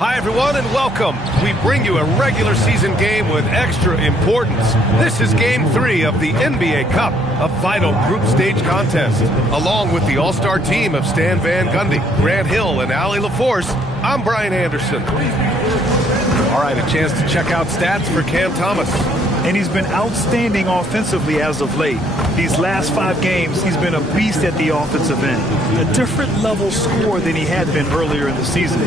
Hi, everyone, and welcome. We bring you a regular season game with extra importance. This is Game 3 of the NBA Cup, a vital group stage contest. Along with the all-star team of Stan Van Gundy, Grant Hill, and Allie LaForce, I'm Brian Anderson. All right, a chance to check out stats for Cam Thomas. And he's been outstanding offensively as of late. These last 5 games, he's been a beast at the offensive end. A different level scorer than he had been earlier in the season.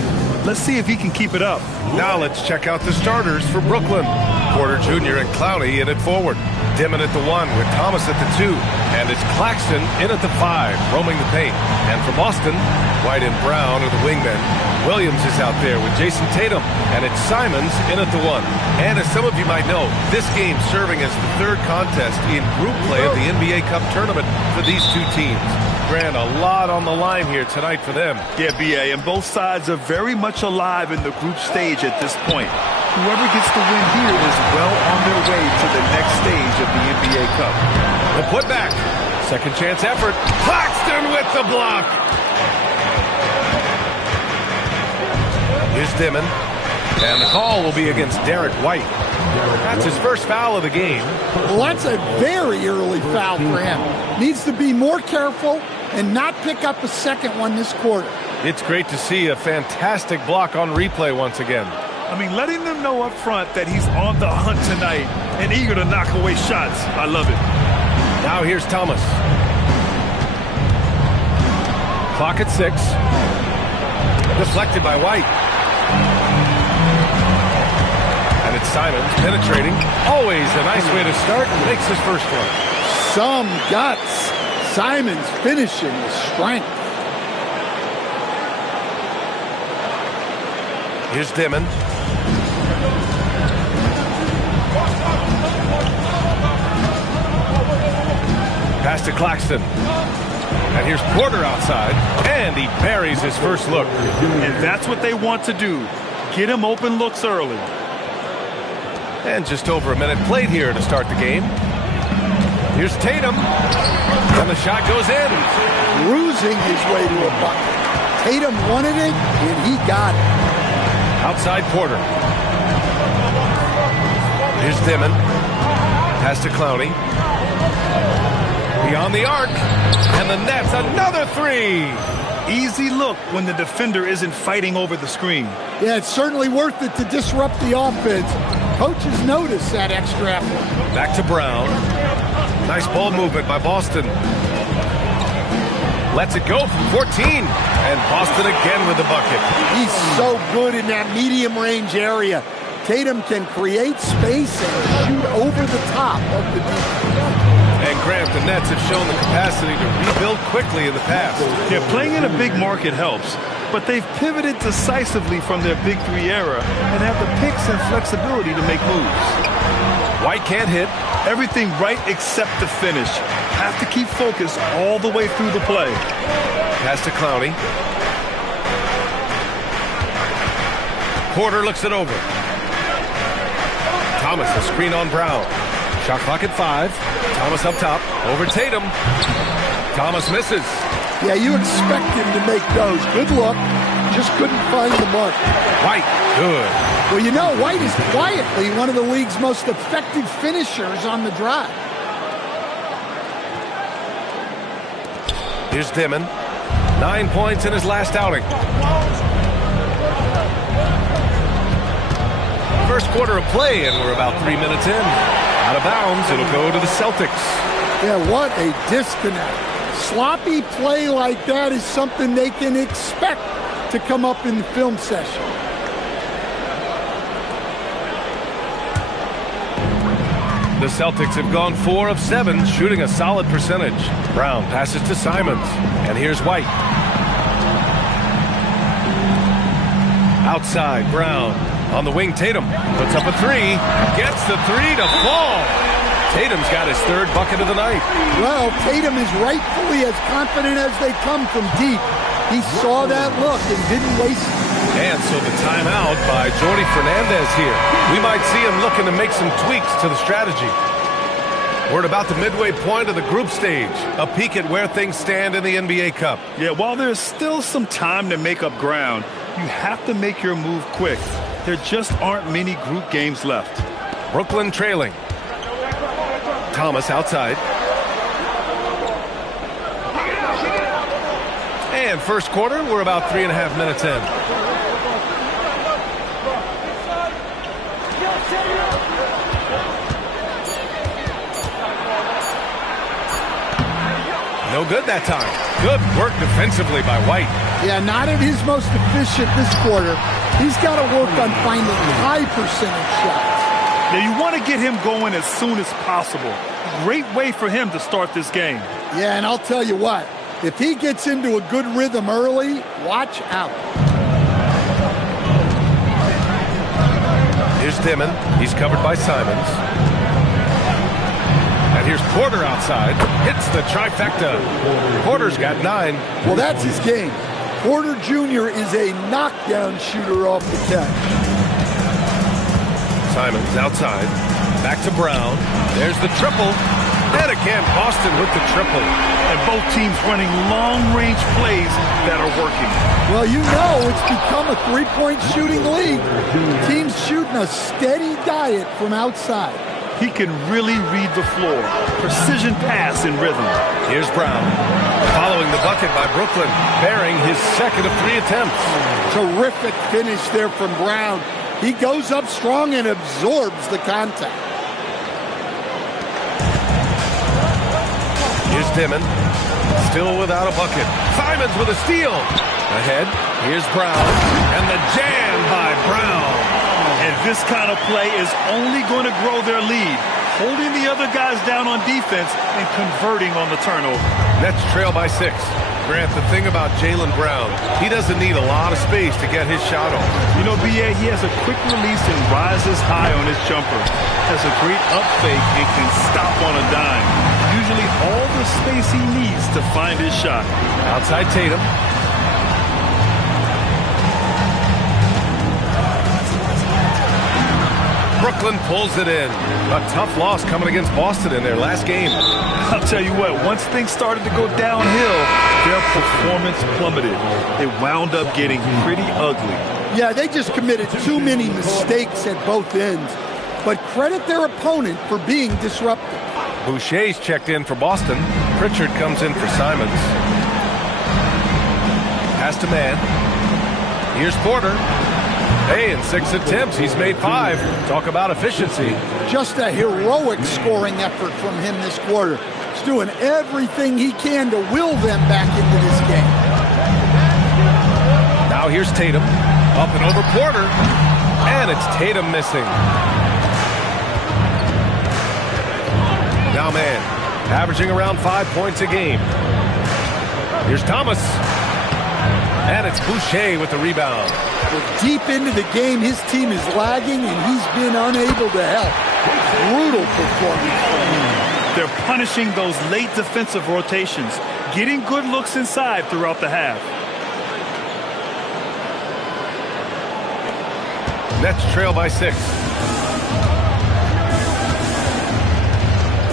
Let's see if he can keep it up. Now let's check out the starters for Brooklyn. Porter Jr. and Clowney in at forward. Dimon at the 1 with Thomas at the 2. And it's Claxton in at the 5, roaming the paint. And for Boston, White and Brown are the wingmen. Williams is out there with Jason Tatum. And it's Simons in at the 1. And as some of you might know, this game serving as the 3rd contest in group play of the NBA Cup tournament for these two teams. Grant, a lot on the line here tonight for them. Yeah, B.A., and both sides are very much alive in the group stage at this point. Whoever gets the win here is well on their way to the next stage of the NBA Cup. The putback. Second chance effort. Claxton with the block. Here's Dimon. And the call will be against Derek White. That's his first foul of the game. Well, that's a very early foul for him. Needs to be more careful and not pick up a second one this quarter. It's great to see a fantastic block on replay once again. I mean, letting them know up front that he's on the hunt tonight and eager to knock away shots. I love it. Now here's Thomas. Clock at 6. Deflected by White. And it's Simons penetrating. Always a nice way to start. Makes his first one. Some guts. Simons finishing with strength. Here's Dimon. Pass to Claxton. And here's Porter outside. And he buries his first look. And that's what they want to do. Get him open looks early. And just over a minute played here to start the game. Here's Tatum. And the shot goes in. Bruising his way to a bucket. Tatum wanted it, and he got it. Outside Porter. Here's Dimon. Pass to Clowney. Beyond the arc. And the net's another 3. Easy look when the defender isn't fighting over the screen. Yeah, it's certainly worth it to disrupt the offense. Coaches notice that extra effort. Back to Brown. Nice ball movement by Boston. Lets it go from 14. And Boston again with the bucket. He's so good in that medium range area. Tatum can create space and shoot over the top of the defense. And Grant, the Nets have shown the capacity to rebuild quickly in the past. Yeah, playing in a big market helps, but they've pivoted decisively from their Big 3 era and have the picks and flexibility to make moves. White can't hit. Everything right except the finish. Have to keep focused all the way through the play. Pass to Clowney. Porter looks it over. Thomas, a screen on Brown. Shot clock at 5. Thomas up top. Over Tatum. Thomas misses. Yeah, you expect him to make those. Good look. Just couldn't find the mark. White, good. Well, you know, White is quietly one of the league's most effective finishers on the drive. Here's Dimon. 9 points in his last outing. First quarter of play, and we're about 3 minutes in. Out of bounds, it'll go to the Celtics. Yeah, what a disconnect. Sloppy play like that is something they can expect to come up in the film session. The Celtics have gone 4 of 7, shooting a solid percentage. Brown passes to Simons, and here's White. Outside, Brown. On the wing, Tatum puts up a 3, gets the 3 to fall. Tatum's got his 3rd bucket of the night. Well, Tatum is rightfully as confident as they come from deep. He saw that look and didn't waste it. And so the timeout by Jordi Fernandez here. We might see him looking to make some tweaks to the strategy. We're at about the midway point of the group stage. A peek at where things stand in the NBA Cup. Yeah, while there's still some time to make up ground, you have to make your move quick. There just aren't many group games left. Brooklyn trailing. Thomas outside. And first quarter, we're about 3.5 minutes in. No good that time. Good work defensively by White. Yeah, not at his most efficient this quarter. He's got to work on finding high percentage shots. Now, you want to get him going as soon as possible. Great way for him to start this game. Yeah, and I'll tell you what. If he gets into a good rhythm early, watch out. Here's Dimon. He's covered by Simons. And here's Porter outside. Hits the trifecta. Porter's got 9. Well, that's his game. Porter Jr. is a knockdown shooter off the catch. Simons outside. Back to Brown. There's the triple. And again, Boston with the triple. And both teams running long-range plays that are working. Well, you know it's become a three-point shooting league. Teams shooting a steady diet from outside. He can really read the floor. Precision pass in rhythm. Here's Brown. Following the bucket by Brooklyn, bearing his 2nd of 3 attempts. Terrific finish there from Brown. He goes up strong and absorbs the contact. Here's Dimon. Still without a bucket. Simons with a steal. Ahead. Here's Brown. And the jam by Brown. And this kind of play is only going to grow their lead. Holding the other guys down on defense and converting on the turnover. Nets trail by 6. Grant, the thing about Jaylen Brown, he doesn't need a lot of space to get his shot off. You know, B.A., he has a quick release and rises high on his jumper. Has a great up fake and can stop on a dime. Usually all the space he needs to find his shot. Outside Tatum. Brooklyn pulls it in. A tough loss coming against Boston in their last game. I'll tell you what, once things started to go downhill, their performance plummeted. It wound up getting pretty ugly. Yeah, they just committed too many mistakes at both ends. But credit their opponent for being disruptive. Boucher's checked in for Boston. Pritchard comes in for Simons. Pass to man. Here's Porter. Hey, in 6 attempts, he's made 5. Talk about efficiency. Just a heroic scoring effort from him this quarter. He's doing everything he can to will them back into this game. Now here's Tatum. Up and over Porter. And it's Tatum missing. Now man, averaging around 5 points a game. Here's Thomas. And it's Boucher with the rebound. We're deep into the game. His team is lagging, and he's been unable to help. Brutal performance from him. They're punishing those late defensive rotations, getting good looks inside throughout the half. Nets trail by 6.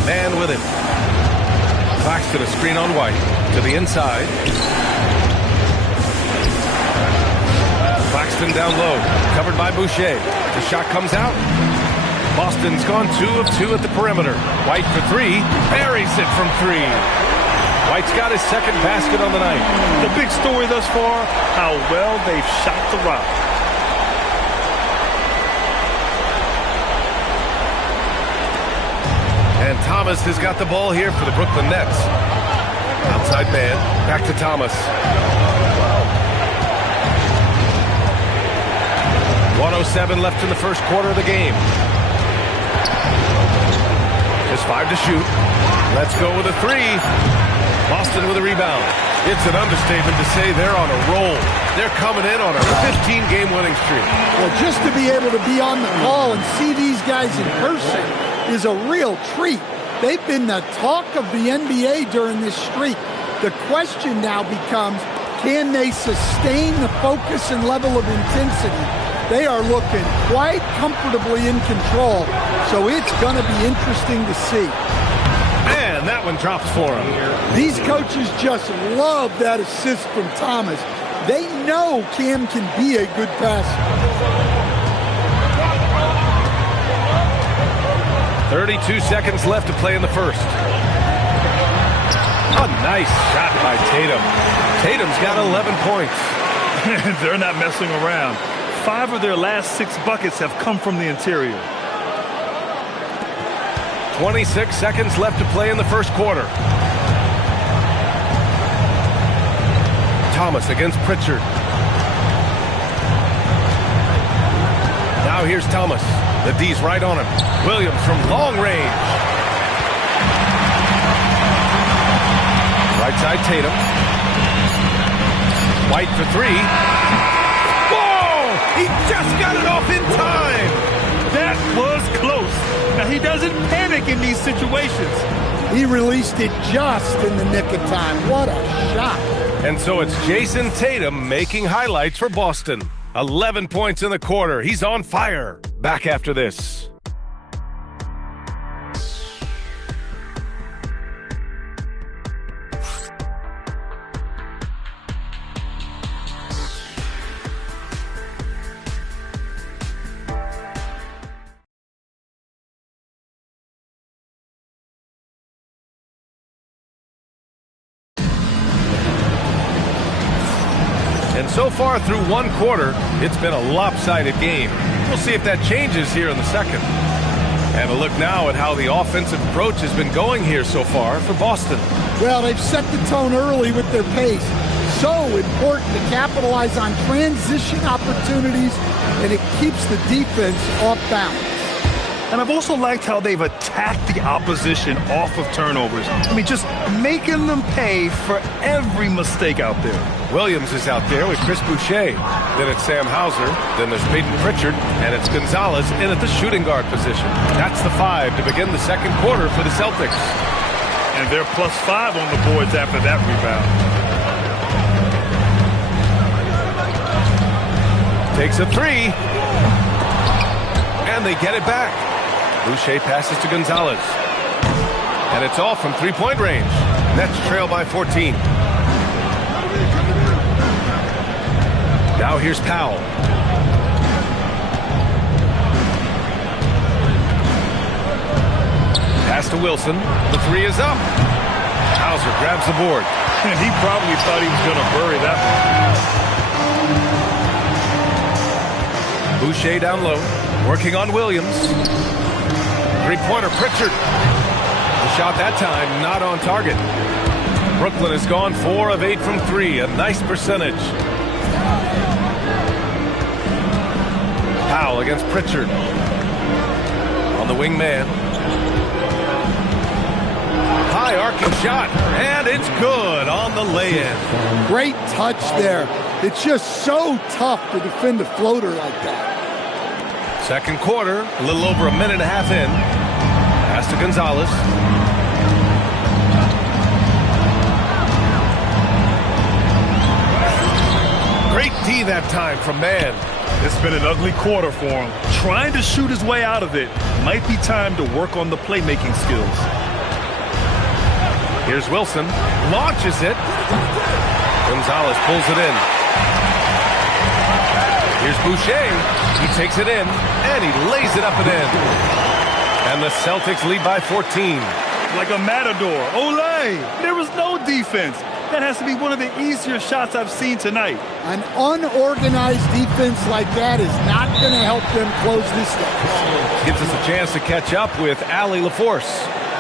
Man with it. Claxton a screen on White. To the inside. Claxton down low. Covered by Boucher. The shot comes out. Boston's gone 2 of 2 at the perimeter. White for 3. Buries it from 3. White's got his second basket on the night. The big story thus far, how well they've shot the rock. And Thomas has got the ball here for the Brooklyn Nets. Outside man, back to Thomas. 1:07 left in the first quarter of the game. Just 5 to shoot. Let's go with a 3. Boston with a rebound. It's an understatement to say they're on a roll. They're coming in on a 15-game winning streak. Well, just to be able to be on the call and see these guys in person is a real treat. They've been the talk of the NBA during this streak. The question now becomes, can they sustain the focus and level of intensity? They are looking quite comfortably in control, so it's going to be interesting to see. And that one drops for him. These coaches just love that assist from Thomas. They know Cam can be a good passer. 32 seconds left to play in the first. A nice shot by Tatum. Tatum's got 11 points. They're not messing around. 5 of their last 6 buckets have come from the interior. 26 seconds left to play in the first quarter. Thomas against Pritchard. Now here's Thomas. The D's right on him. Williams from long range. Right side Tatum. White for 3. Whoa! He just got it off in time! That was close. Now, he doesn't panic in these situations. He released it just in the nick of time. What a shot. And so it's Jason Tatum making highlights for Boston. 11 points in the quarter. He's on fire. Back after this. And so far through one quarter, it's been a lopsided game. We'll see if that changes here in the second. And a look now at how the offensive approach has been going here so far for Boston. Well, they've set the tone early with their pace. So important to capitalize on transition opportunities, and it keeps the defense off balance. And I've also liked how they've attacked the opposition off of turnovers. I mean, just making them pay for every mistake out there. Williams is out there with Chris Boucher. Then it's Sam Hauser. Then there's Peyton Pritchard. And it's Gonzalez in at the shooting guard position. That's the 5 to begin the second quarter for the Celtics. And they're +5 on the boards after that rebound. Takes a 3. And they get it back. Boucher passes to Gonzalez. And it's off from three-point range. Nets trail by 14. Now here's Powell. Pass to Wilson. The 3 is up. Hauser grabs the board. And he probably thought he was going to bury that one. Boucher down low. Working on Williams. Three-pointer Pritchard. The shot that time not on target. Brooklyn has gone 4 of 8 from 3. A nice percentage. Powell against Pritchard. On the wing man. High arcing shot. And it's good on the lay-in. Great touch there. It's just so tough to defend a floater like that. Second quarter, a little over a minute and a half in. Pass to Gonzalez. Great D that time from Mann. It's been an ugly quarter for him. Trying to shoot his way out of it. Might be time to work on the playmaking skills. Here's Wilson. Launches it. Gonzalez pulls it in. Here's Boucher. He takes it in, and he lays it up and in. And the Celtics lead by 14. Like a matador. Olay! There was no defense. That has to be one of the easier shots I've seen tonight. An unorganized defense like that is not going to help them close this deficit. Gives us a chance to catch up with Allie LaForce.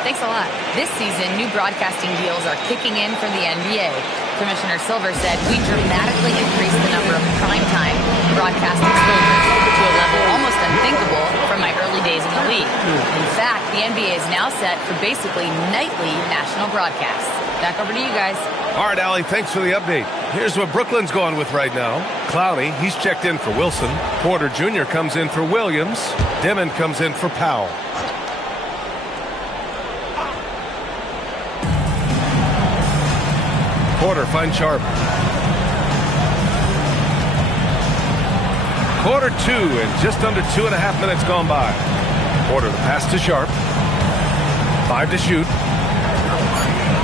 Thanks a lot. This season, new broadcasting deals are kicking in for the NBA. Commissioner Silver said we dramatically increased the number of primetime broadcast exposures to a level almost unthinkable from my early days in the league. In fact, the NBA is now set for basically nightly national broadcasts. Back over to you guys. All right, Allie, thanks for the update. Here's what Brooklyn's going with right now. Clowney, he's checked in for Wilson. Porter Jr. comes in for Williams. Dimon comes in for Powell. Porter finds Sharp. Quarter 2 and just under 2.5 minutes gone by. Porter the pass to Sharp. 5 to shoot.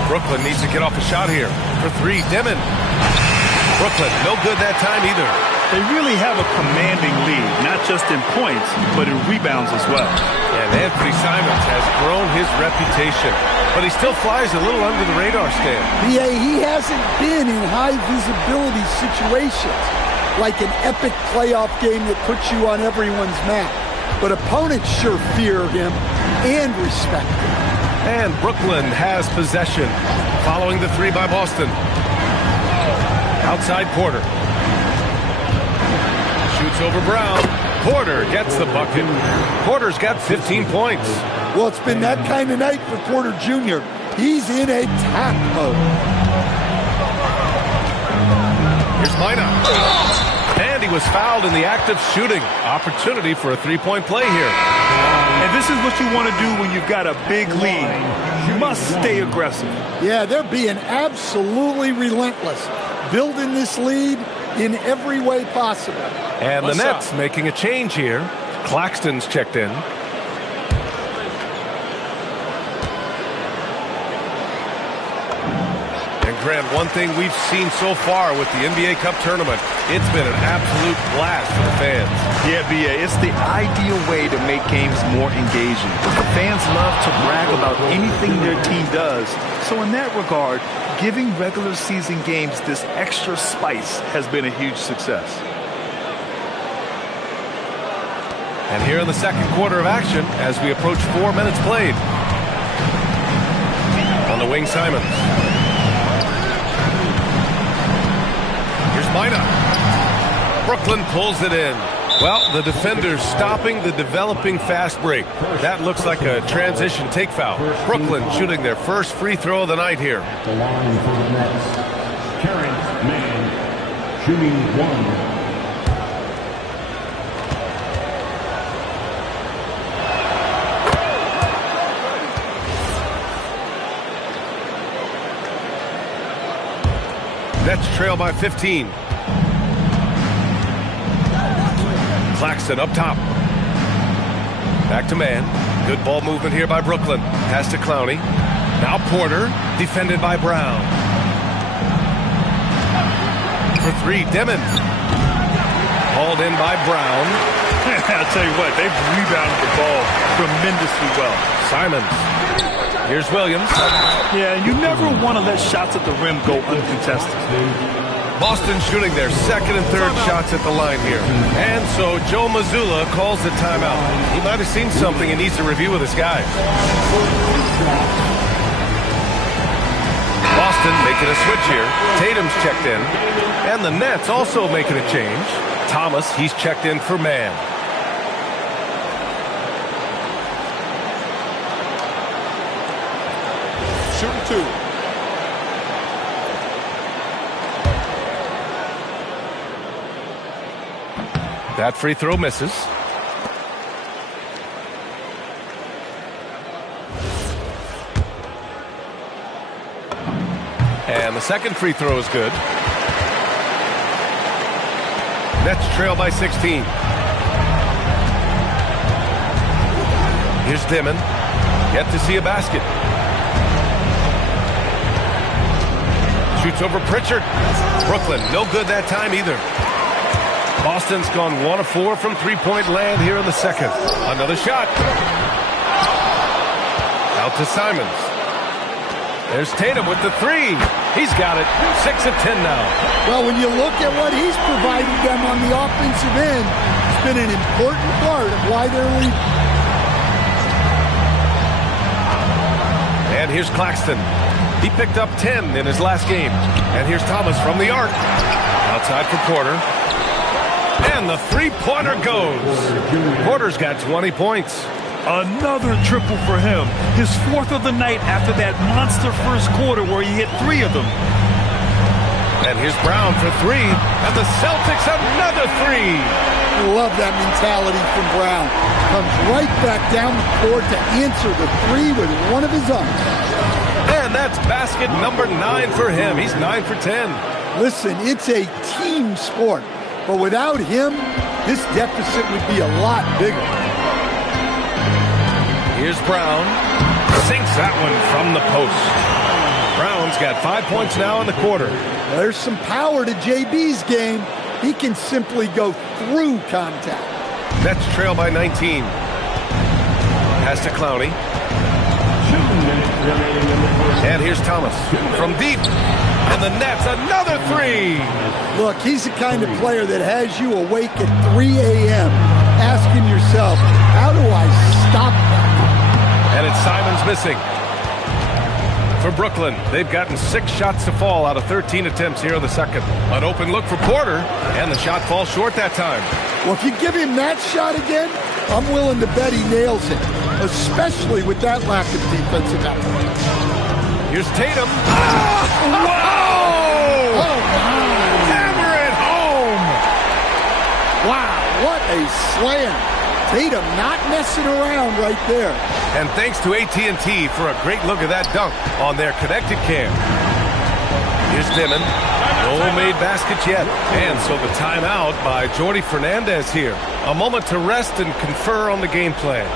Brooklyn needs to get off a shot here. For 3, Dimon. Brooklyn, no good that time either. They really have a commanding lead, not just in points, but in rebounds as well. And Anthony Simons has grown his reputation, but he still flies a little under the radar, Stan. Yeah, he hasn't been in high visibility situations, like an epic playoff game that puts you on everyone's map. But opponents sure fear him and respect him. And Brooklyn has possession following the 3 by Boston. Outside Porter. Shoots over Brown. Porter gets the bucket. Porter's got 15 points. Well, it's been that kind of night for Porter Jr. He's in attack mode. Here's Mina. And he was fouled in the act of shooting. Opportunity for a 3-point play here. And this is what you want to do when you've got a big lead. You must stay aggressive. Yeah, they're being absolutely relentless, building this lead in every way possible. And the Nets making a change here. Claxton's checked in. And Grant, one thing we've seen so far with the NBA Cup tournament, it's been an absolute blast for the fans. Yeah, B.A., it's the ideal way to make games more engaging. The fans love to brag about anything their team does. So in that regard, giving regular season games this extra spice has been a huge success. And here in the second quarter of action, as we approach 4 minutes played. On the wing, Simons. Here's Mina. Brooklyn pulls it in. Well, the defenders stopping the developing fast break. That looks like a transition take foul. Brooklyn shooting their first free throw of the night here. The line for the Nets. Terrence Mann, shooting 1. Nets trail by 15. Claxton up top. Back to Mann. Good ball movement here by Brooklyn. Pass to Clowney. Now Porter, defended by Brown. For 3, Dimon. Hauled in by Brown. I'll tell you what, they've rebounded the ball tremendously well. Simons. Here's Williams. Yeah, you never want to let shots at the rim go uncontested. Boston shooting their second and third shots at the line here. And so Joe Mazzulla calls the timeout. He might have seen something he needs to review with his guys. Boston making a switch here. Tatum's checked in. And the Nets also making a change. Thomas, he's checked in for Mann. Shooting 2. That free throw misses. And the second free throw is good. Nets trail by 16. Here's Dimon. Yet to see a basket. Shoots over Pritchard. Brooklyn, no good that time either. Boston's gone 1 of 4 from three-point land here in the second. Another shot. Out to Simons. There's Tatum with the three. He's got it. 6 of 10 now. Well, when you look at what he's provided them on the offensive end, it's been an important part of why they're leading. And here's Claxton. He picked up 10 in his last game. And here's Thomas from the arc. Outside for Porter. And the three-pointer goes. Porter's got 20 points. Another triple for him. His 4th of the night after that monster first quarter where he hit 3 of them. And here's Brown for 3. And the Celtics another 3. I love that mentality from Brown. Comes right back down the court to answer the 3 with one of his own. And that's basket number 9 for him. He's 9 for 10. Listen, it's a team sport. But without him, this deficit would be a lot bigger. Here's Brown. Sinks that one from the post. Brown's got 5 points now in the quarter. There's some power to JB's game. He can simply go through contact. Nets trail by 19. Pass to Clowney. 2 minutes remaining in the first. And here's Thomas from deep. And the Nets, another 3. Look, he's the kind of player that has you awake at 3 a.m. asking yourself, how do I stop that? And it's Simons missing. For Brooklyn, they've gotten 6 shots to fall out of 13 attempts here in the second. An open look for Porter, and the shot falls short that time. Well, if you give him that shot again, I'm willing to bet he nails it, especially with that lack of defensive effort. Here's Tatum. Whoa! Oh, my. Hammer it home! Wow, what a slam. Tatum not messing around right there. And thanks to AT&T for a great look at that dunk on their connected cam. Here's Dimon. No made baskets yet. And so the timeout by Jordi Fernandez here. A moment to rest and confer on the game plan.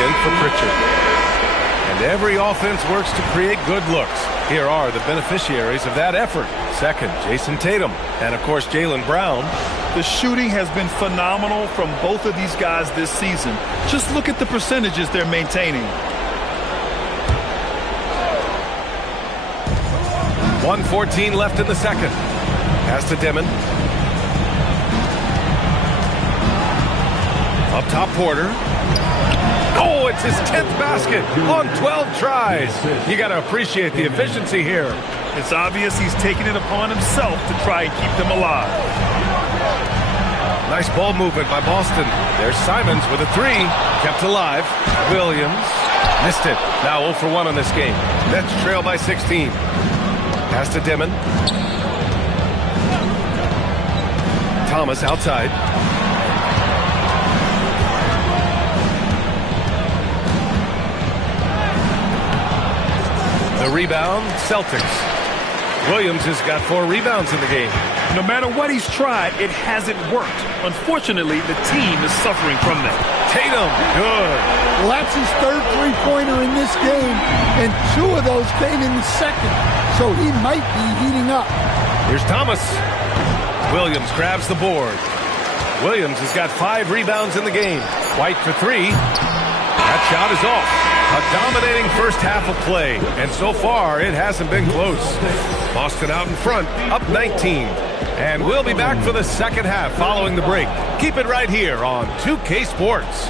For Pritchard. And every offense works to create good looks. Here are the beneficiaries of that effort. Second, Jason Tatum. And, of course, Jaylen Brown. The shooting has been phenomenal from both of these guys this season. Just look at the percentages they're maintaining. 1:14 left in the second. Pass to Dimon. Up top, Porter. Oh, it's his 10th basket on 12 tries. You got to appreciate the efficiency here. It's obvious he's taking it upon himself to try and keep them alive. Nice ball movement by Boston. There's Simons with a 3. Kept alive. Williams missed it. Now 0 for 1 on this game. Nets trail by 16. Pass to Dimon. Thomas outside. The rebound, Celtics. Williams has got 4 rebounds in the game. No matter what he's tried, it hasn't worked. Unfortunately, the team is suffering from that. Tatum, good. Well, that's his 3rd three-pointer in this game, and 2 of those came in the second, so he might be heating up. Here's Thomas. Williams grabs the board. Williams has got 5 rebounds in the game. White for 3. That shot is off. A dominating first half of play, and so far it hasn't been close. Boston out in front, up 19. And we'll be back for the second half following the break. Keep it right here on 2K Sports.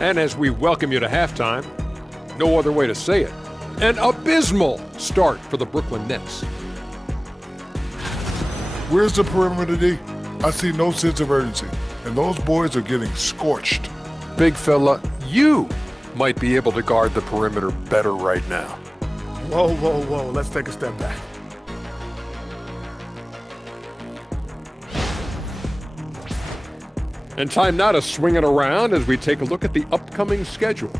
And as we welcome you to halftime, no other way to say it, an abysmal start for the Brooklyn Nets. Where's the perimeter, D? I see no sense of urgency, and those boys are getting scorched. Big fella, you might be able to guard the perimeter better right now. Whoa, whoa, whoa. Let's take a step back. And time now to swing it around as we take a look at the upcoming schedule.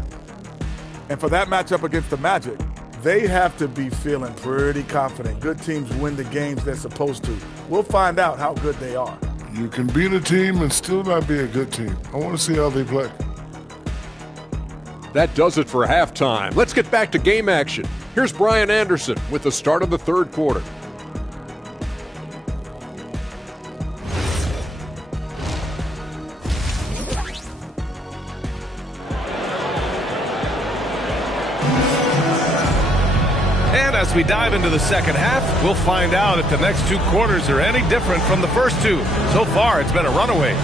And for that matchup against the Magic, they have to be feeling pretty confident. Good teams win the games they're supposed to. We'll find out how good they are. You can beat a team and still not be a good team. I want to see how they play. That does it for halftime. Let's get back to game action. Here's Brian Anderson with the start of the third quarter. And as we dive into the second half, we'll find out if the next two quarters are any different from the first two. So far, it's been a runaway.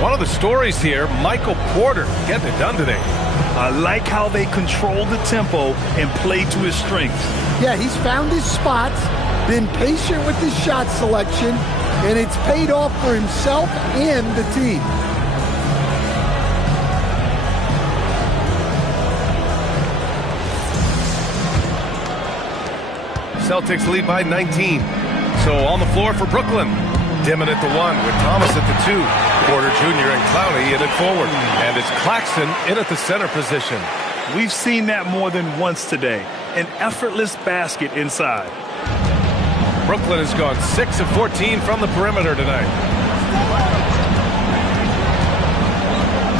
One of the stories here, Michael Porter getting it done today. I like how they control the tempo and play to his strengths. Yeah, he's found his spots, been patient with his shot selection, and it's paid off for himself and the team. Celtics lead by 19. So on the floor for Brooklyn. Dimon at the 1 with Thomas at the 2. Porter Jr. and Clowney in at forward. And it's Claxton in at the center position. We've seen that more than once today. An effortless basket inside. Brooklyn has gone 6 of 14 from the perimeter tonight.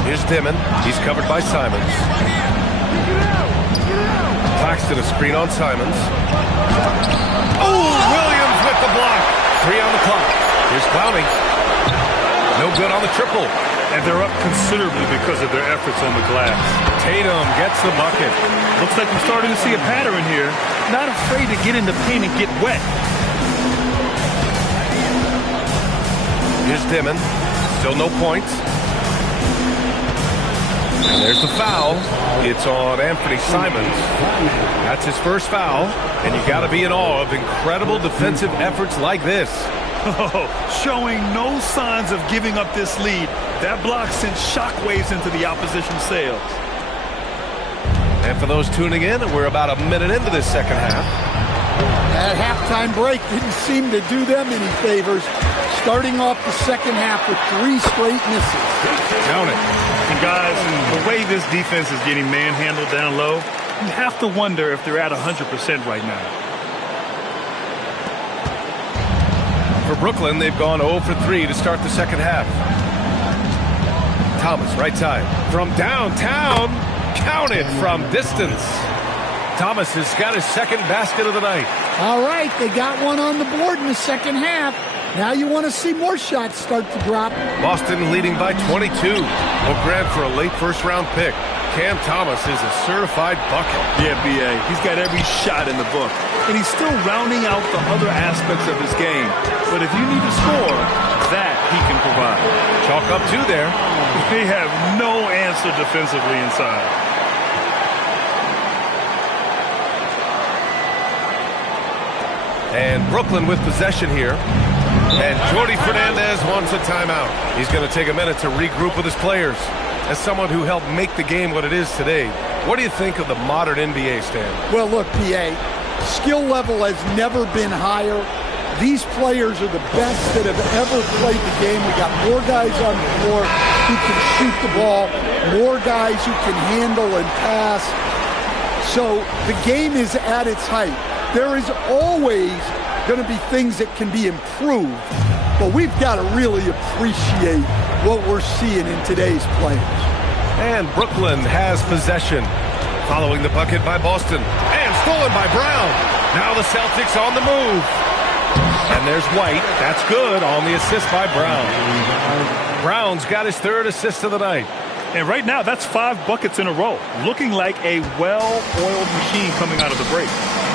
Here's Dimon. He's covered by Simons. Claxton a screen on Simons. Oh, Williams with the block. 3 on the clock. Here's Clowney. No good on the triple. And they're up considerably because of their efforts on the glass. Tatum gets the bucket. Looks like we're starting to see a pattern here. Not afraid to get in the paint and get wet. Here's Dimon. Still no points. And there's the foul. It's on Anthony Simons. That's his first foul. And you got to be in awe of incredible defensive efforts like this. Oh, showing no signs of giving up this lead. That block sent shockwaves into the opposition's sails. And for those tuning in, we're about a minute into this second half. That halftime break didn't seem to do them any favors. Starting off the second half with 3 straight misses. Count it. And guys, the way this defense is getting manhandled down low, you have to wonder if they're at 100% right now. For Brooklyn, they've gone 0 for 3 to start the second half. Thomas, right side. From downtown, counted from distance. Thomas has got his second basket of the night. All right, they got one on the board in the second half. Now you want to see more shots start to drop. Boston leading by 22. Will grant for a late first-round pick. Cam Thomas is a certified bucket. Yeah, B.A., he's got every shot in the book. And he's still rounding out the other aspects of his game. But if you need to score, that he can provide. Chalk up 2 there. They have no answer defensively inside. And Brooklyn with possession here. And Jordi Fernandez wants a timeout. He's going to take a minute to regroup with his players. As someone who helped make the game what it is today, what do you think of the modern NBA, Stan? Well, look, PA, skill level has never been higher. These players are the best that have ever played the game. We got more guys on the floor who can shoot the ball, more guys who can handle and pass. So the game is at its height. There is always going to be things that can be improved, but we've got to really appreciate what we're seeing in today's players. And Brooklyn has possession. Following the bucket by Boston. And stolen by Brown. Now the Celtics on the move. And there's White. That's good on the assist by Brown. Brown's got his 3rd assist of the night. And right now, that's 5 buckets in a row. Looking like a well-oiled machine coming out of the break.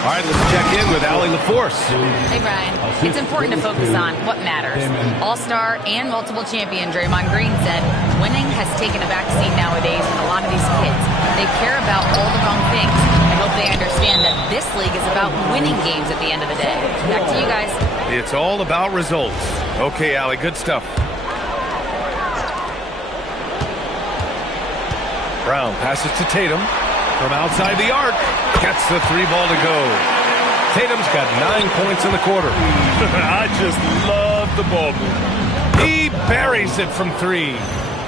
All right, let's check in with Allie LaForce. Hey, Brian. It's important to focus on what matters. All-star and multiple champion Draymond Green said winning has taken a backseat nowadays with a lot of these kids. They care about all the wrong things. I hope they understand that this league is about winning games at the end of the day. Back to you guys. It's all about results. Okay, Allie, good stuff. Brown passes to Tatum from outside the arc. Gets the 3-ball to go. Tatum's got 9 points in the quarter. I just love the ball movement. He buries it from 3.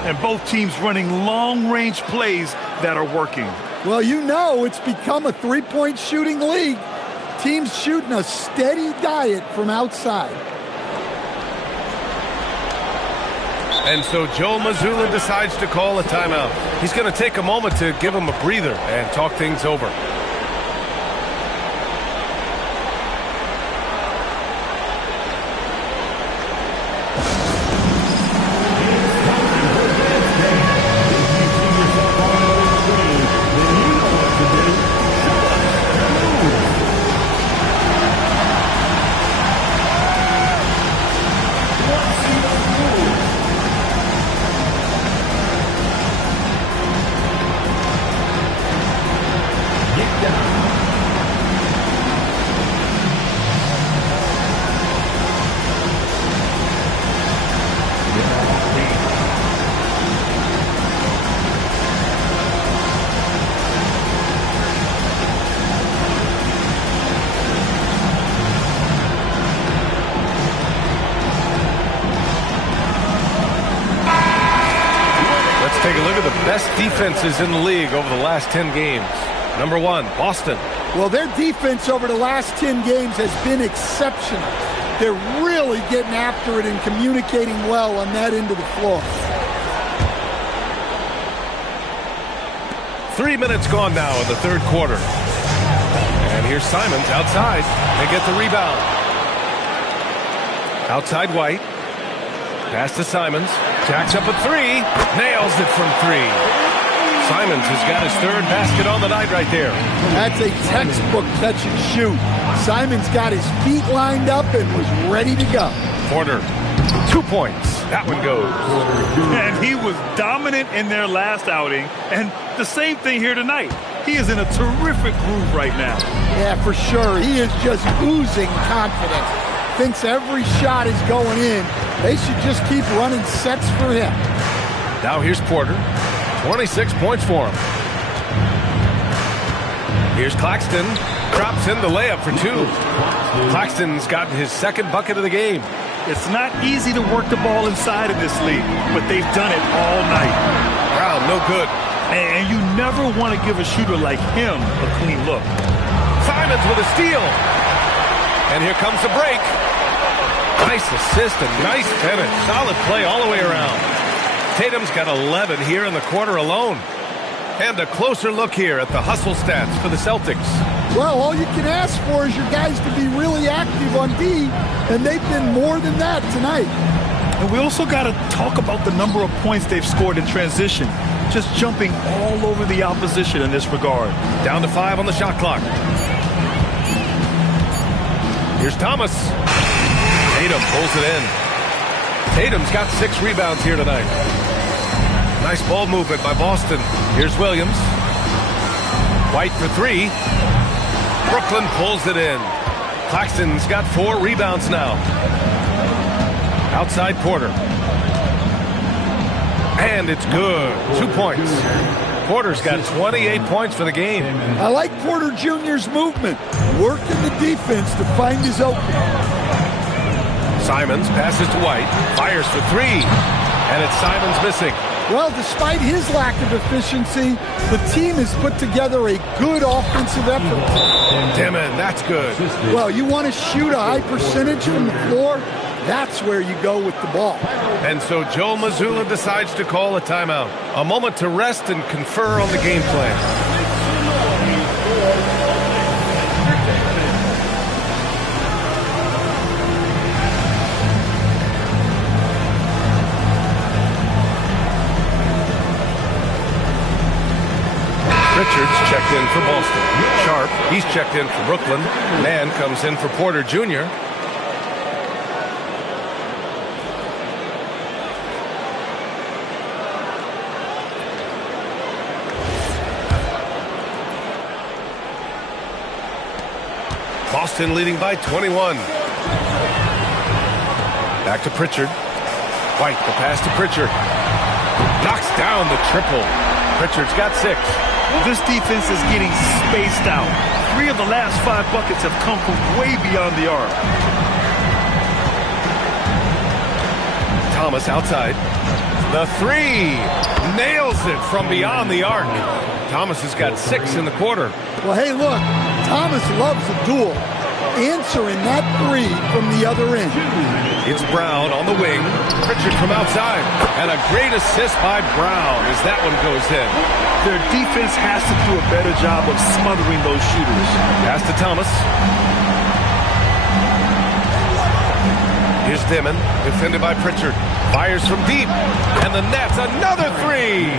And both teams running long-range plays that are working. Well, you know it's become a three-point shooting league. Teams shooting a steady diet from outside. And so Joe Mazzulla decides to call a timeout. He's going to take a moment to give him a breather and talk things over. Take a look at the best defenses in the league over the last 10 games. Number 1, Boston. Well, their defense over the last 10 games has been exceptional. They're really getting after it and communicating well on that end of the floor. 3 minutes gone now in the third quarter. And here's Simons outside. They get the rebound. Outside White. Pass to Simons. Jacks up a 3. Nails it from 3. Simons has got his third basket on the night right there. That's a textbook catch and shoot. Simons got his feet lined up and was ready to go. Porter, 2 points. That one goes. And he was dominant in their last outing. And the same thing here tonight. He is in a terrific groove right now. Yeah, for sure. He is just oozing confidence. Thinks every shot is going in. They should just keep running sets for him. Now here's Porter. 26 points for him. Here's Claxton. Drops in the layup for 2. Claxton's gotten his second bucket of the game. It's not easy to work the ball inside of this league, but they've done it all night. Brown, no good. And you never want to give a shooter like him a clean look. Simons with a steal. And here comes the break. Nice assist and nice finish. Solid play all the way around. Tatum's got 11 here in the quarter alone. And a closer look here at the hustle stats for the Celtics. Well, all you can ask for is your guys to be really active on D, and they've been more than that tonight. And we also got to talk about the number of points they've scored in transition. Just jumping all over the opposition in this regard. Down to 5 on the shot clock. Here's Thomas. Tatum pulls it in. Tatum's got 6 rebounds here tonight. Nice ball movement by Boston. Here's Williams. White for 3. Brooklyn pulls it in. Claxton's got 4 rebounds now. Outside Porter. And it's good. 2 points. Porter's got 28 points for the game. I like Porter Jr.'s movement. Working the defense to find his opening. Simons passes to White. Fires for 3. And it's Simons missing. Well, despite his lack of efficiency, the team has put together a good offensive effort. Dimon, that's good. Well, you want to shoot a high percentage from the floor? That's where you go with the ball. And so Joe Mazzulla decides to call a timeout. A moment to rest and confer on the game plan. Richards checked in for Boston. Sharp, he's checked in for Brooklyn. Mann comes in for Porter Jr. Boston leading by 21. Back to Pritchard. White, the pass to Pritchard. Knocks down the triple. Pritchard's got 6. This defense is getting spaced out. 3 of the last 5 buckets have come from way beyond the arc. Thomas outside. The 3. Nails it from beyond the arc. Thomas has got 6 in the quarter. Well, hey, look, Thomas loves a duel. Answering that 3 from the other end. It's Brown on the wing. Pritchard from outside. And a great assist by Brown as that one goes in. Their defense has to do a better job of smothering those shooters. Pass to Thomas. Here's Dimon, defended by Pritchard. Fires from deep. And the net's another 3.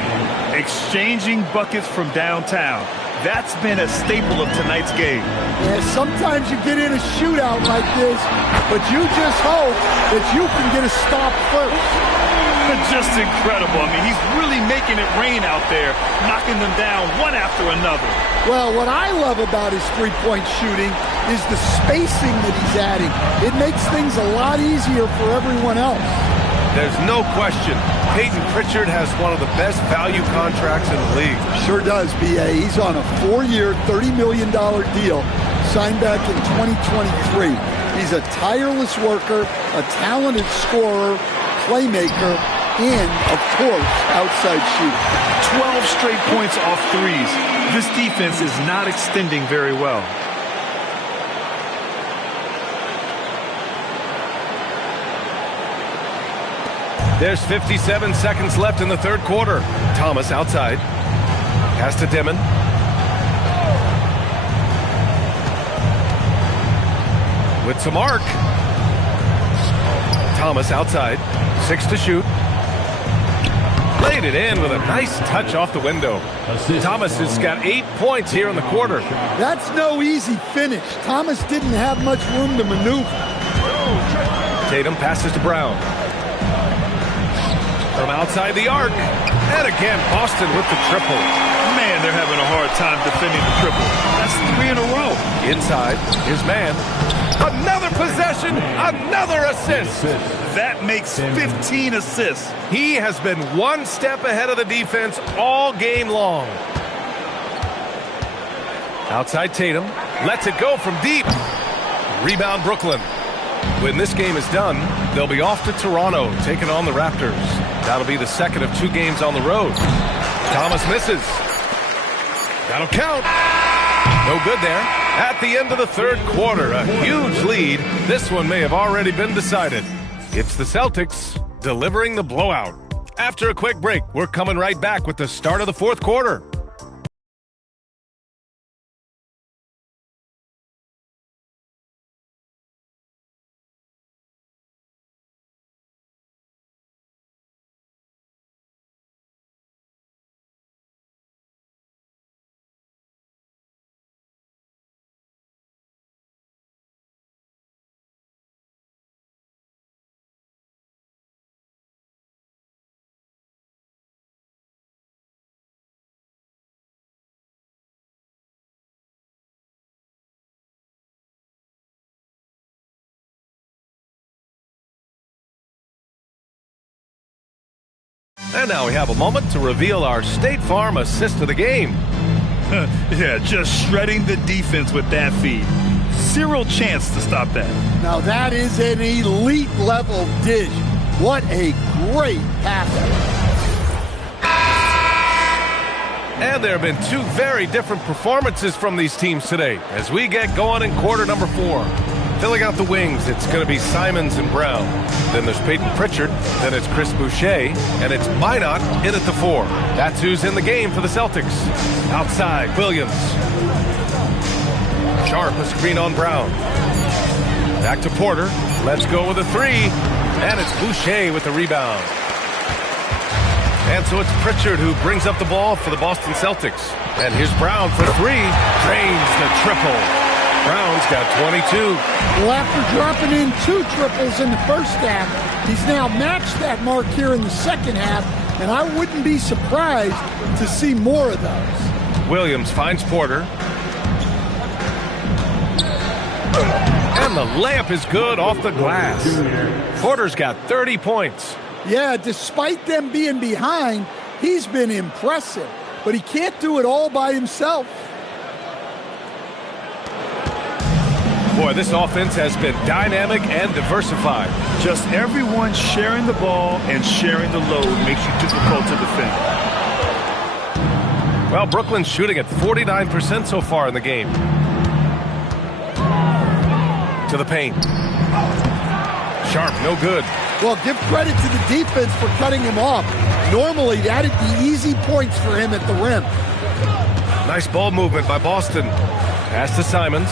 Exchanging buckets from downtown. That's been a staple of tonight's game. Yeah, sometimes you get in a shootout like this, but you just hope that you can get a stop first. Just incredible. I mean, he's really making it rain out there, knocking them down one after another. Well, what I love about his three-point shooting is the spacing that he's adding. It makes things a lot easier for everyone else. There's no question. Peyton Pritchard has one of the best value contracts in the league. Sure does, B.A. He's on a 4-year, $30 million deal signed back in 2023. He's a tireless worker, a talented scorer, playmaker, and, of course, outside shooter. 12 straight points off threes. This defense is not extending very well. There's 57 seconds left in the third quarter. Thomas outside. Pass to Dimon. With some arc. Thomas outside. 6 to shoot. Laid it in with a nice touch off the window. Thomas has got 8 points here in the quarter. That's no easy finish. Thomas didn't have much room to maneuver. Tatum passes to Brown. From outside the arc. And again, Boston with the triple. Man, they're having a hard time defending the triple. That's 3 in a row. Inside, here's Mann. Another possession, another assist. That makes 15 assists. He has been one step ahead of the defense all game long. Outside Tatum. Lets it go from deep. Rebound Brooklyn. When this game is done, they'll be off to Toronto, taking on the Raptors. That'll be the second of 2 games on the road. Thomas misses. That'll count. No good there. At the end of the third quarter, a huge lead. This one may have already been decided. It's the Celtics delivering the blowout. After a quick break, we're coming right back with the start of the fourth quarter. And now we have a moment to reveal our State Farm assist of the game. Yeah, just shredding the defense with that feed. Zero chance to stop that. Now that is an elite level dish. What a great pass. And there have been 2 very different performances from these teams today as we get going in quarter number 4. Filling out the wings, it's going to be Simons and Brown. Then there's Peyton Pritchard. Then it's Chris Boucher. And it's Minot in at the 4. That's who's in the game for the Celtics. Outside, Williams. Sharp, a screen on Brown. Back to Porter. Let's go with a 3. And it's Boucher with the rebound. And so it's Pritchard who brings up the ball for the Boston Celtics. And here's Brown for three. Drains the triple. Brown's got 22. Well, after dropping in 2 triples in the first half, he's now matched that mark here in the second half, and I wouldn't be surprised to see more of those. Williams finds Porter. And the layup is good off the glass. Porter's got 30 points. Yeah, despite them being behind, he's been impressive, but he can't do it all by himself. Boy, this offense has been dynamic and diversified. Just everyone sharing the ball and sharing the load makes you difficult to defend. Well, Brooklyn's shooting at 49% so far in the game. To the paint. Sharp, no good. Well, give credit to the defense for cutting him off. Normally, that'd be easy points for him at the rim. Nice ball movement by Boston. Pass to Simons.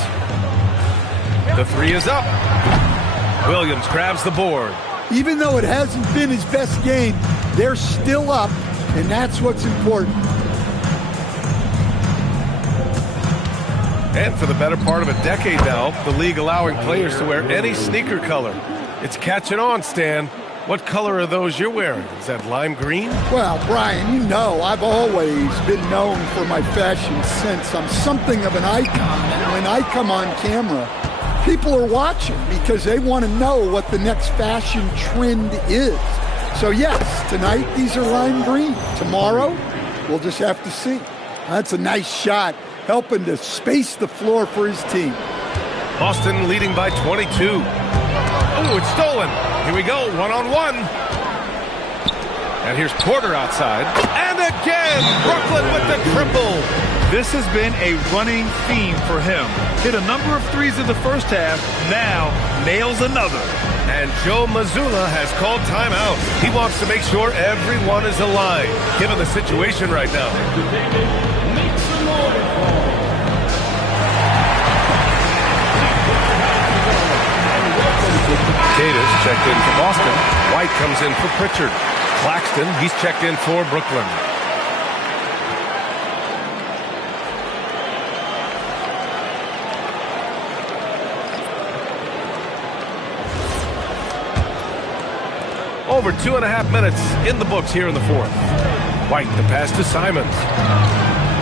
The three is up. Williams grabs the board. Even though it hasn't been his best game, they're still up, and that's what's important. And for the better part of a decade now, the league allowing players to wear any sneaker color. It's catching on, Stan. What color are those you're wearing? Is that lime green? Well, Brian, you know I've always been known for my fashion sense. I'm something of an icon, and when I come on camera, people are watching because they want to know what the next fashion trend is. So yes, tonight these are lime green. Tomorrow, we'll just have to see. That's a nice shot, helping to space the floor for his team. Boston leading by 22. Oh, it's stolen. Here we go, one-on-one. And here's Porter outside. And again, Brooklyn with the triple. This has been a running theme for him. Hit a number of threes in the first half, now nails another. And Joe Mazzulla has called timeout. He wants to make sure everyone is aligned, given the situation right now. Cadiz checked in for Boston. White comes in for Pritchard. Claxton, he's checked in for Brooklyn. Over 2.5 minutes in the books here in the fourth. White, the pass to Simons.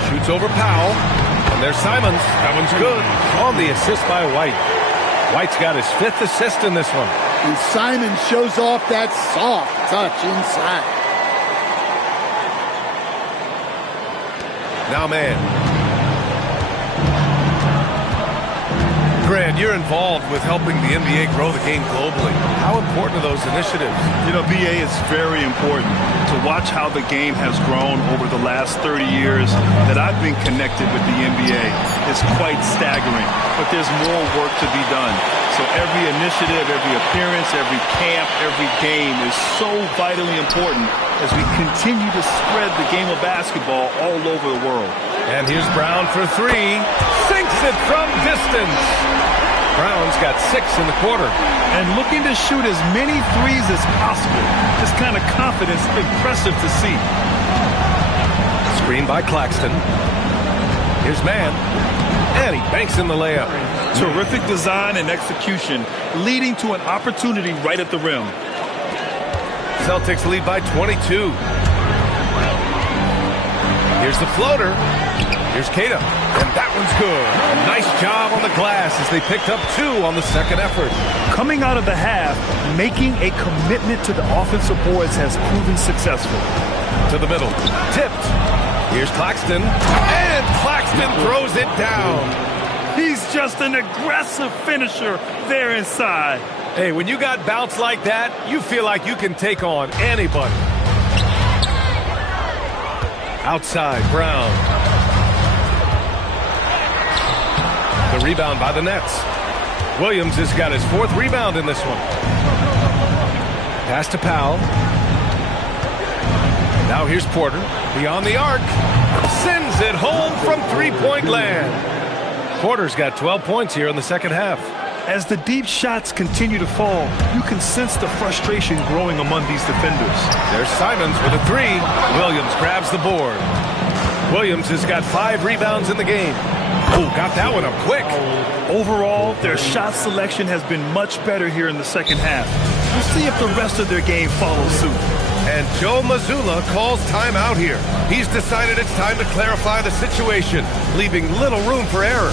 Shoots over Powell. And there's Simons. That one's good. On the assist by White. White's got his 5th assist in this one. And Simons shows off that soft touch inside. Now man. Grant, you're involved with helping the NBA grow the game globally. How important are those initiatives? You know, BA, is very important to watch how the game has grown over the last 30 years that I've been connected with the NBA. It's quite staggering, but there's more work to be done. So every initiative, every appearance, every camp, every game is so vitally important as we continue to spread the game of basketball all over the world. And here's Brown for three. Sinks it from distance. Brown's got 6 in the quarter. And looking to shoot as many threes as possible. This kind of confidence, impressive to see. Screen by Claxton. Here's Man. And he banks in the layup. Terrific design and execution, leading to an opportunity right at the rim. Celtics lead by 22. Here's the floater. Here's Keita. And that one's good. A nice job on the glass as they picked up 2 on the second effort. Coming out of the half, making a commitment to the offensive boards has proven successful. To the middle. Tipped. Here's Claxton. And Claxton throws it down. He's just an aggressive finisher there inside. Hey, when you got bounce like that, you feel like you can take on anybody. Outside, Brown. The rebound by the Nets. Williams has got his 4th rebound in this one. Pass to Powell. Now here's Porter. Beyond the arc. Sends it home from three-point land. Porter's got 12 points here in the second half. As the deep shots continue to fall, you can sense the frustration growing among these defenders. There's Simons with a three. Williams grabs the board. Williams has got 5 rebounds in the game. Oh, got that one up quick. Overall, their shot selection has been much better here in the second half. We'll see if the rest of their game follows suit. And Joe Mazzulla calls timeout here. He's decided it's time to clarify the situation, leaving little room for error.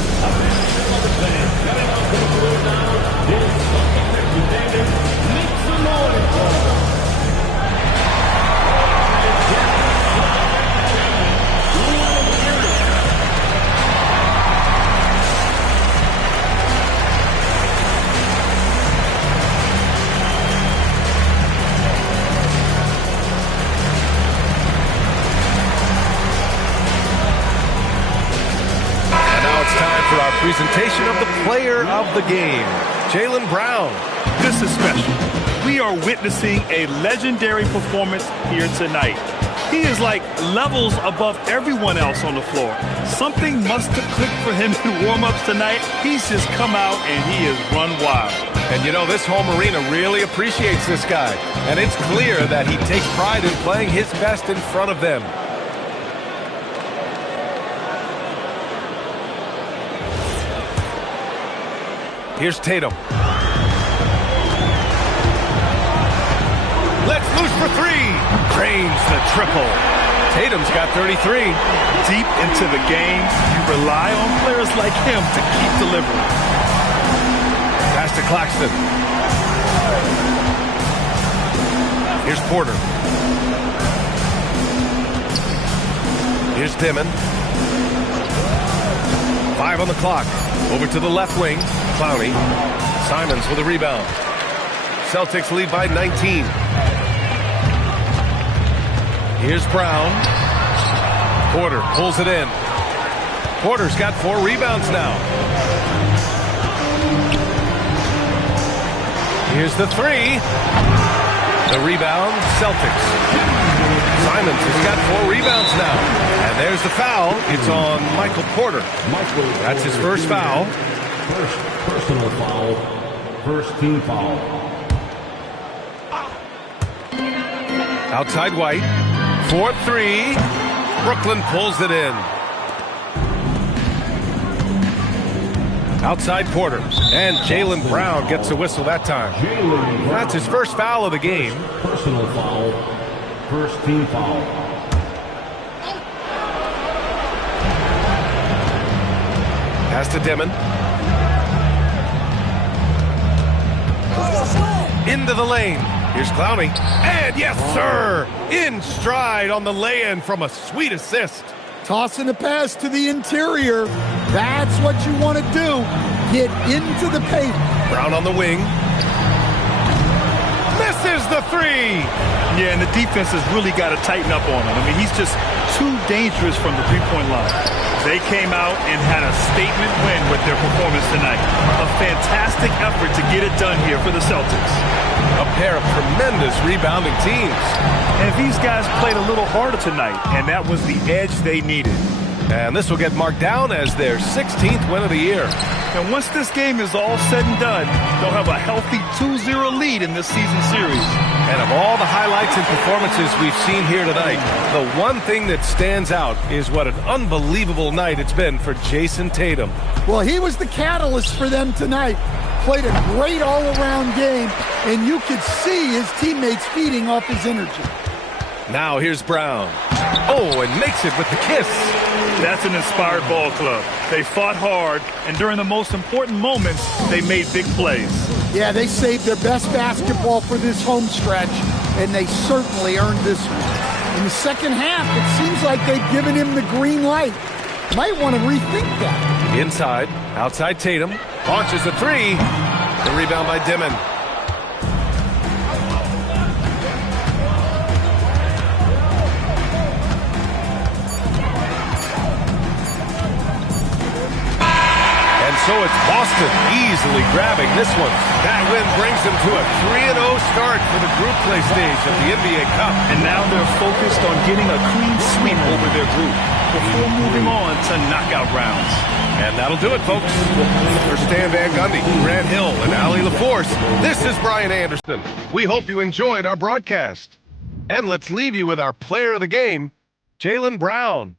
For our presentation of the player of the game, Jaylen Brown. This is special. We are witnessing a legendary performance here tonight. He is like levels above everyone else on the floor. Something must have clicked for him in warm-ups tonight. He's just come out and he has run wild. And you know, this home arena really appreciates this guy. And it's clear that he takes pride in playing his best in front of them. Here's Tatum. Let's loose for 3. Drains the triple. Tatum's got 33. Deep into the game, you rely on players like him to keep delivering. Pass to Claxton. Here's Porter. Here's Dimon. 5 on the clock. Over to the left wing. Clowney. Simons with a rebound. Celtics lead by 19. Here's Brown. Porter pulls it in. Porter's got 4 rebounds now. Here's the 3. The rebound, Celtics. Simons has got 4 rebounds now. And there's the foul. It's on Michael Porter. That's his first foul. First personal foul. First team foul. Outside White. 4-3. Brooklyn pulls it in. Outside Porter. And Jaylen Brown gets a whistle that time. That's his first foul of the game. Personal foul. First team foul. Pass to Dimon. Into the lane. Here's Clowney. And yes, sir! In stride on the lay-in from a sweet assist. Tossing a pass to the interior. That's what you want to do. Get into the paint. Brown on the wing. Misses the 3. Yeah, and the defense has really got to tighten up on him. I mean, he's just too dangerous from the three-point line. They came out and had a statement win with their performance tonight. A fantastic effort to get it done here for the Celtics. A pair of tremendous rebounding teams. And these guys played a little harder tonight, and that was the edge they needed. And this will get marked down as their 16th win of the year. And once this game is all said and done, they'll have a healthy 2-0 lead in this season series. And of all the highlights and performances we've seen here tonight, the one thing that stands out is what an unbelievable night it's been for Jason Tatum. Well, he was the catalyst for them tonight. Played a great all-around game, and you could see his teammates feeding off his energy. Now here's Brown. Oh, and makes it with the kiss. That's an inspired ball club. They fought hard, and during the most important moments, they made big plays. Yeah, they saved their best basketball for this home stretch, and they certainly earned this one. In the second half, it seems like they've given him the green light. Might want to rethink that. Inside, outside Tatum. Launches the 3. The rebound by Dimon. So it's Boston easily grabbing this one. That win brings them to a 3-0 start for the group play stage of the NBA Cup. And now they're focused on getting a clean sweep over their group before moving on to knockout rounds. And that'll do it, folks. For Stan Van Gundy, Grant Hill, and Allie LaForce, this is Brian Anderson. We hope you enjoyed our broadcast. And let's leave you with our player of the game, Jaylen Brown.